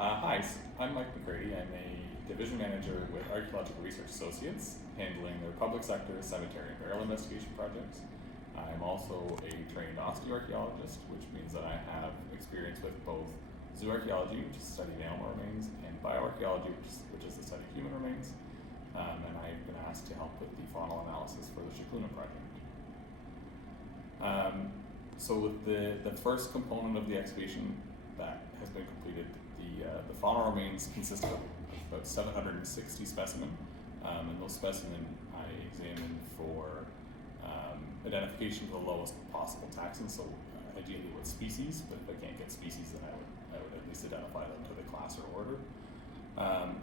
Hi, I'm Mike McCready. I'm a division manager with Archaeological Research Associates, handling their public sector cemetery and burial investigation projects. I'm also a trained osteoarchaeologist, which means that I have experience with both zooarchaeology, which is the study of animal remains, and bioarchaeology, which is the study of human remains. And I've been asked to help with the faunal analysis for the Shickluna project. So with the first component of the excavation that has been completed, the faunal remains consist of about 760 specimen, and those specimen I examined for identification of the lowest possible taxon, so ideally what species, but if I can't get species then I would at least identify them to the class or order,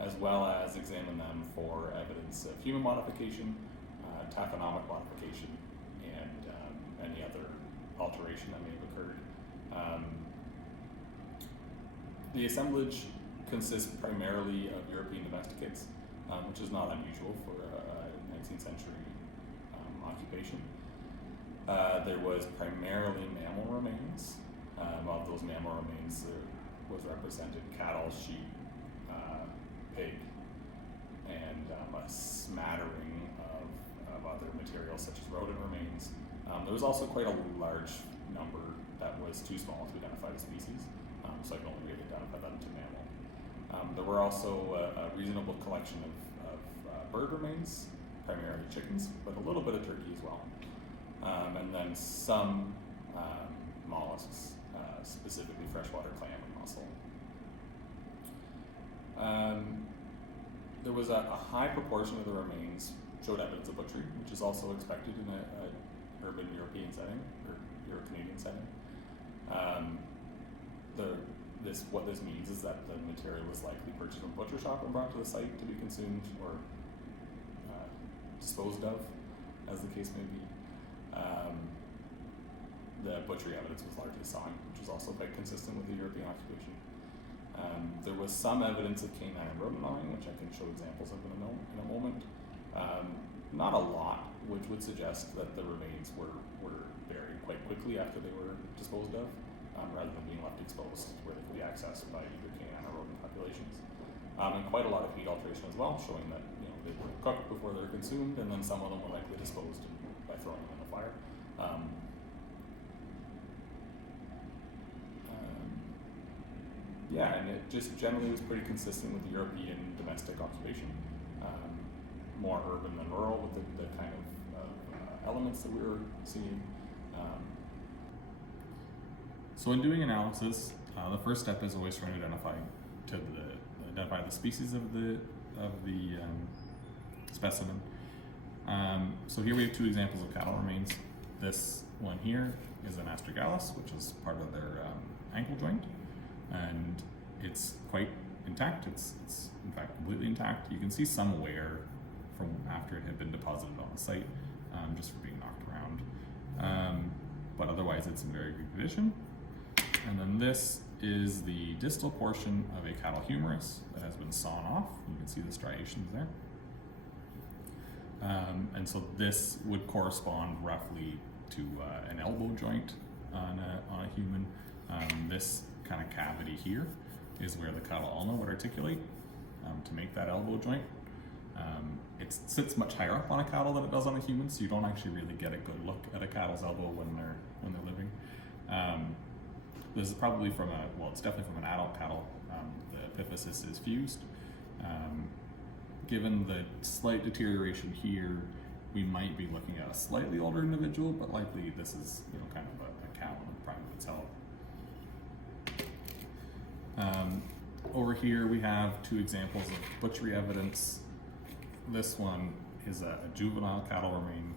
as well as examine them for evidence of human modification, taphonomic modification, and any other alteration that may have occurred. The assemblage consists primarily of European domesticates, which is not unusual for a 19th century occupation. There was primarily mammal remains. Of those mammal remains, there was represented cattle, sheep, pig, and a smattering of other materials such as rodent remains. There was also quite a large number that was too small to identify the species, so I can only really identify them to mammal. There were also a reasonable collection of bird remains, primarily chickens, but a little bit of turkey as well. And then some mollusks, specifically freshwater clam and mussel. There was a high proportion of the remains showed evidence of butchery, which is also expected in an urban European setting, or Euro-Canadian setting. What this means is that the material was likely purchased from a butcher shop and brought to the site to be consumed or disposed of, as the case may be. The butchery evidence was largely sawing, which was also quite consistent with the European occupation. There was some evidence of canine and rodent gnawing, which I can show examples of in a moment. Not a lot, which would suggest that the remains were buried quite quickly after they were disposed of, rather than being left exposed where they could be accessed by either canine or rodent populations. And quite a lot of heat alteration as well, showing that they were cooked before they were consumed, and then some of them were likely disposed by throwing them in the fire. And it just generally was pretty consistent with the European domestic occupation. More urban than rural with the kind of elements that we were seeing. So in doing analysis, the first step is always trying to identify the species of the specimen. So here we have two examples of cattle remains. This one here is an astragalus, which is part of their ankle joint, and it's quite intact. It's in fact completely intact. You can see some wear from after it had been deposited on the site, just from being knocked around. But otherwise it's in very good condition. And then this is the distal portion of a cattle humerus that has been sawn off. You can see the striations there. And so this would correspond roughly to an elbow joint on a human. This kind of cavity here is where the cattle ulna would articulate to make that elbow joint. It sits much higher up on a cattle than it does on a human, so you don't actually really get a good look at a cattle's elbow when they're living. This is probably it's definitely from an adult cattle. The epiphysis is fused. Given the slight deterioration here, we might be looking at a slightly older individual, but likely this is kind of a cow in the prime of its health. Over here we have two examples of butchery evidence. This one is a juvenile cattle remain,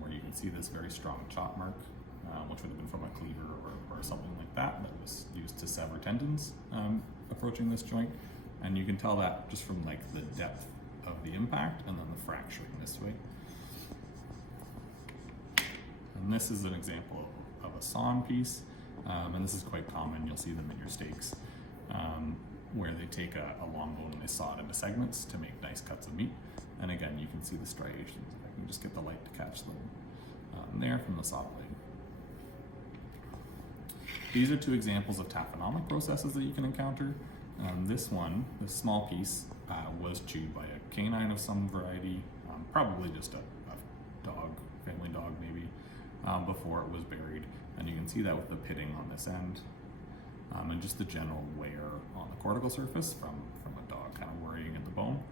where you can see this very strong chop mark, which would have been from a cleaver or something like that was used to sever tendons approaching this joint. And you can tell that just from the depth of the impact and then the fracturing this way. And this is an example of a sawn piece, and this is quite common. You'll see them in your steaks, where they take a long bone and they saw it into segments to make nice cuts of meat. And again, you can see the striations. If I can just get the light to catch them there from the saw blade. These are two examples of taphonomic processes that you can encounter. This one, this small piece, was chewed by a canine of some variety, probably just a dog, family dog maybe, before it was buried. And you can see that with the pitting on this end, and just the general wear on the cortical surface from a dog kind of worrying at the bone.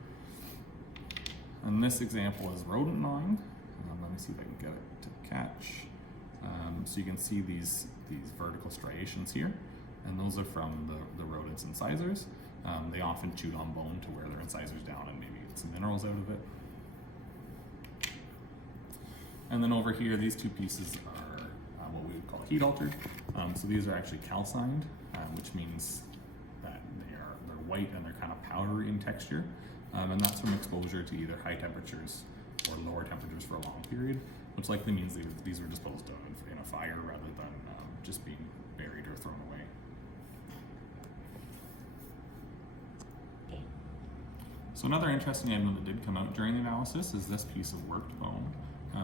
And this example is rodent gnawing. Let me see if I can get it to catch. So you can see these vertical striations here, and those are from the rodent's incisors. They often chewed on bone to wear their incisors down and maybe get some minerals out of it. And then over here, these two pieces are what we would call heat altered. So these are actually calcined, which means that they're white and they're kind of powdery in texture. And that's from exposure to either high temperatures or lower temperatures for a long period, which likely means these were disposed of in a fire rather than just being buried or thrown away. So another interesting item that did come out during the analysis is this piece of worked bone.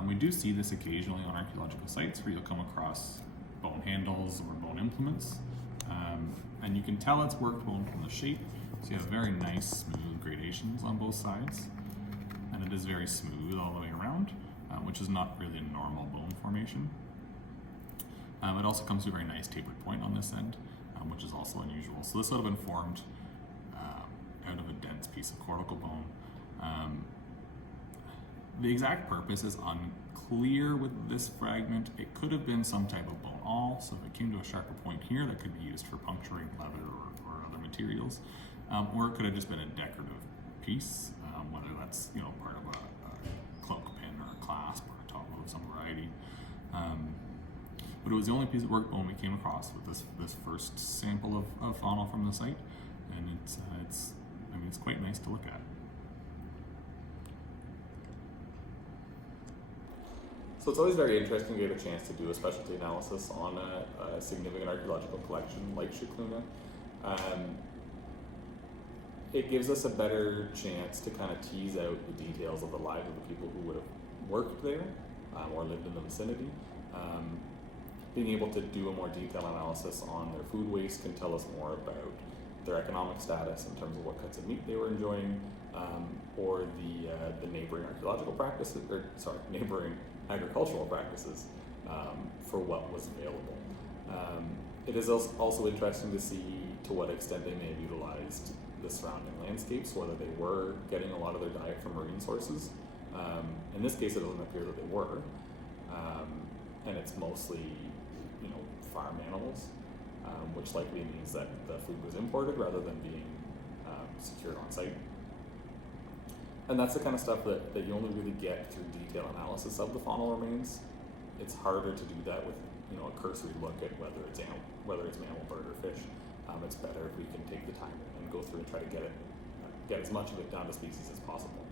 We do see this occasionally on archaeological sites where you'll come across bone handles or bone implements. And you can tell it's worked bone from the shape. So you have very nice smooth gradations on both sides. And it is very smooth all the way around, which is not really a normal bone formation. It also comes to a very nice tapered point on this end, which is also unusual. So this would have been formed out of a dense piece of cortical bone. The exact purpose is unclear with this fragment. It could have been some type of bone awl, so if it came to a sharper point here, that could be used for puncturing leather or other materials, or it could have just been a decorative piece, whether that's part of a cloak pin or a clasp or a top of some variety. But it was the only piece of worked bone we came across with this first sample of faunal from the site, and it's quite nice to look at. So it's always very interesting to get a chance to do a specialty analysis on a significant archaeological collection like Shickluna. It gives us a better chance to kind of tease out the details of the lives of the people who would have worked there or lived in the vicinity. Being able to do a more detailed analysis on their food waste can tell us more about their economic status in terms of what cuts of meat they were enjoying, or the neighboring archaeological practices, neighboring agricultural practices for what was available. It is also interesting to see to what extent they may have utilized the surrounding landscapes, whether they were getting a lot of their diet from marine sources. In this case, it doesn't appear that they were, and it's mostly farm animals, which likely means that the food was imported rather than being secured on site. And that's the kind of stuff that you only really get through detailed analysis of the faunal remains. It's harder to do that with a cursory look at whether it's mammal, bird, or fish. It's better if we can take the time and go through and try to get as much of it down to species as possible.